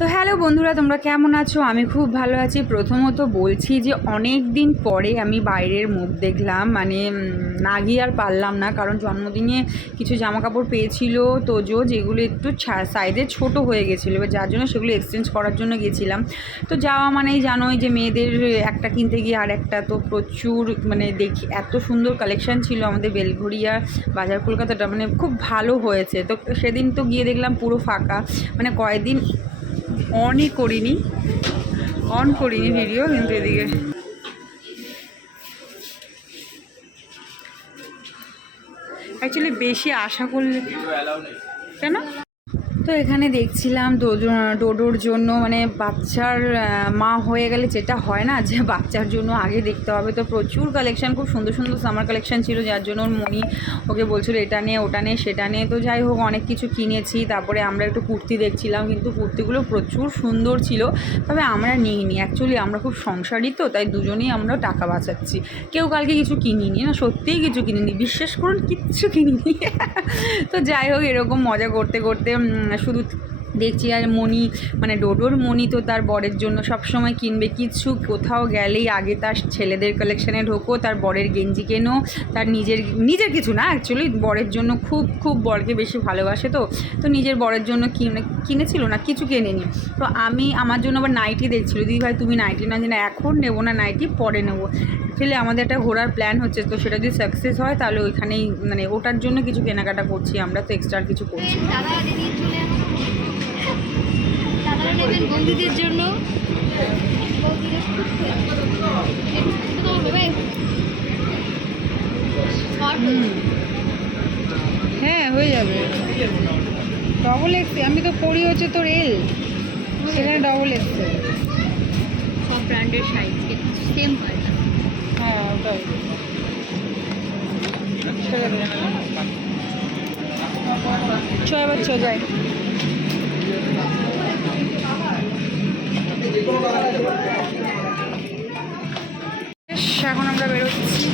তো হ্যালো বন্ধুরা, তোমরা কেমন আছো? আমি খুব ভালো আছি। প্রথমত বলছি যে অনেক দিন পরে আমি বাইরের মুখ দেখলাম, মানে না গিয়ে আর পারলাম না, কারণ জন্মদিনে কিছু জামা কাপড় পেয়েছিল তোজো, যেগুলো একটু সাইজে ছোট হয়ে গেছিলো, এবার যার জন্য সেগুলো এক্সচেঞ্জ করার জন্য গেছিলাম। তো যাওয়া মানেই জানোই যে মেয়েদের একটা কিনতে গিয়ে আর একটা, তো প্রচুর মানে দেখি এত সুন্দর কালেকশান ছিল আমাদের বেলঘড়িয়া বাজার কলকাতাটা, মানে খুব ভালো হয়েছে। তো সেদিন তো গিয়ে দেখলাম পুরো ফাঁকা, মানে কয়েকদিন অন করিনি ভিডিও, কিন্তু এদিকে অ্যাকচুয়ালি বেশি আশা করলে কেন। তো এখানে দেখছিলাম ডোডোর জন্য, মানে বাচ্চার মা হয়ে গেলে যেটা হয় না, যে বাচ্চার জন্য আগে দেখতে হবে। তো প্রচুর কালেকশান, খুব সুন্দর সুন্দর সামার কালেকশান ছিল, যার জন্য ওর মনি ওকে বলছিল এটা নে ওটা নে সেটা নে। তো যাই হোক, অনেক কিছু কিনেছি। তারপরে আমরা একটু কুর্তি দেখছিলাম, কিন্তু কুর্তিগুলো প্রচুর সুন্দর ছিল, তবে আমরা নিইনি। অ্যাকচুয়ালি আমরা খুব সংসারী, তো তাই দুজনেই আমরা টাকা বাঁচাচ্ছি। কেউ কালকে কিছু কিনিনি না, সত্যিই কিছু কিনিনি, বিশ্বাস করুন কিচ্ছু কিনিনি। তো যাই হোক, এরকম মজা করতে করতে শুধু দেখছি। আর মনি, মানে ডোডোর মনি তো তার বরের জন্য সবসময় কিনবে কিছু, কোথাও গেলেই আগে তার ছেলেদের কালেকশানে ঢোকো, তার বরের গেঞ্জি কেনো, তার নিজের কিছু না, অ্যাকচুয়ালি বরের জন্য খুব বরকে বেশি ভালোবাসে। তো নিজের বরের জন্য কিনেছিল না, কিছু কেনেনি। তো আমার জন্য আবার নাইটি দেখছিল, দিদি ভাই তুমি নাইটি না, যে না এখন নেবো না, নাইটি পরে নেবো। অ্যাকচুয়ালি আমাদের একটা ঘোরার প্ল্যান হচ্ছে, তো সেটা যদি সাকসেস হয় তাহলে ওইখানেই, মানে ওটার জন্য কিছু কেনাকাটা করছি আমরা, তো এক্সট্রা কিছু করছি। বন্ধুদের জন্য হ্যাঁ হয়ে যাবে, ডবল এক্স। আমি তো পরি হচ্ছে তোর এল, সেখানে ডবল এক্স। সব ব্র্যান্ডের সাইজ সেম হয় না। হ্যাঁ ওটাই, ছয় বছর যায়। এখন আমরা বেরোচ্ছি,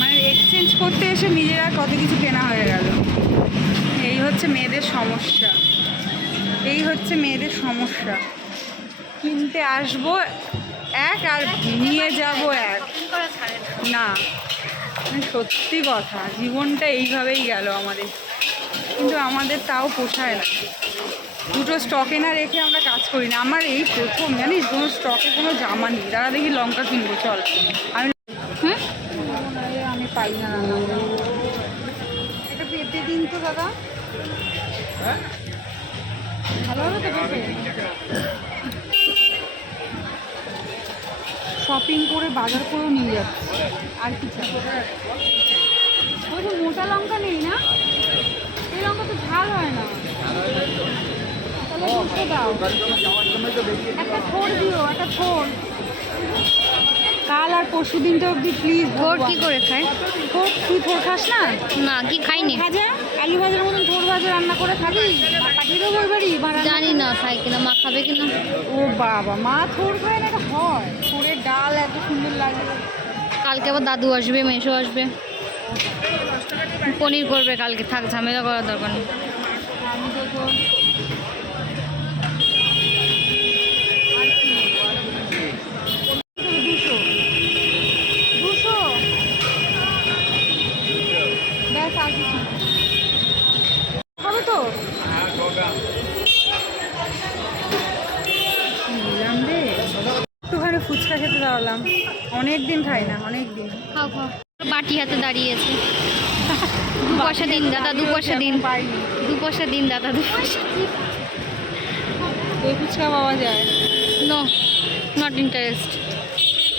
মানে এক্সচেঞ্জ করতে এসে নিজেরা কত কিছু কেনা হয়ে গেল। এই হচ্ছে মেয়েদের সমস্যা, কিনতে আসবো এক আর নিয়ে যাব এক। না সত্যি কথা, জীবনটা এইভাবেই গেল আমাদের, কিন্তু আমাদের তাও পোষায় না। দুটো স্টকে না রেখে আমরা কাজ করি না। আমার এই প্রথম জানিস, কোনো স্টকে কোনো জামা নেই। দাঁড়া দেখি লঙ্কা কিনবো, চল। আমি পাই না, এটা পেতে দিন তো দাদা, ভালো হবে তো পেতে। শপিং করে বাজার করেও নিয়ে যাচ্ছে, আর কিছু মোটা লঙ্কা নেই না, এই লঙ্কা তো ঝাল হয় না। তাহলে দাও একটা থোড় দিও, একটা থোড়। কাল আর পরশু দিনটা অবধি প্লিজ। থোড় কি করে খায়? থোড় তুই থোড় খাস না? না, কি খাইনি। ভাজা আলু ভাজার মতন থোড় ভাজা রান্না করে খাবি, পাঠিয়ে দেবো বাড়ি। জানি না খাই কিনা, মা খাবে কিনা। ও বাবা, মা থোড় খায় না? এটা হয়, থোড়ের ডাল এত সুন্দর লাগে। কালকে আবার দাদু আসবে, মেসো আসবে, পনির করবে কালকে, থাক ঝামেলা করার দরকার নেই। আমি তো খাবো তো নিলাম রে, একটুখানি ফুচকা খেতে দাঁড়ালাম, অনেক দিন খাই না, অনেক দিন। খাও খাও, বাটি হাতে দাঁড়িয়েছে। 2 পয়সা দিন দাদা, 2 পয়সা দিন, 2 পয়সা দিন দাদা, 2 পয়সা। দই ফুচকা পাওয়া যায়? নো, নট ইন্টারেস্ট,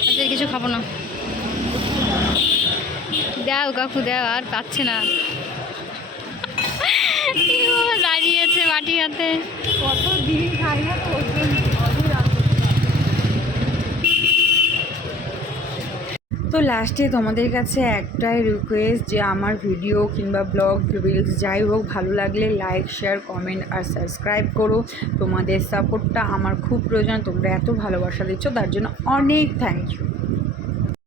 আজকে কিছু খাবো না। দাও কাকু দাও, আর পাচ্ছে না। দাঁড়িয়েছে বাটি হাতে, কত দিন খাই না তো। তো লাস্টে তোমাদের কাছে একটাই রিকোয়েস্ট, যে আমার ভিডিও কিংবা ব্লগ রিলস যাই হোক ভালো লাগলে লাইক শেয়ার কমেন্ট আর সাবস্ক্রাইব করো। তোমাদের সাপোর্টটা আমার খুব প্রয়োজন, তোমরা এত ভালোবাসা দিচ্ছ, তার জন্য অনেক থ্যাংক ইউ।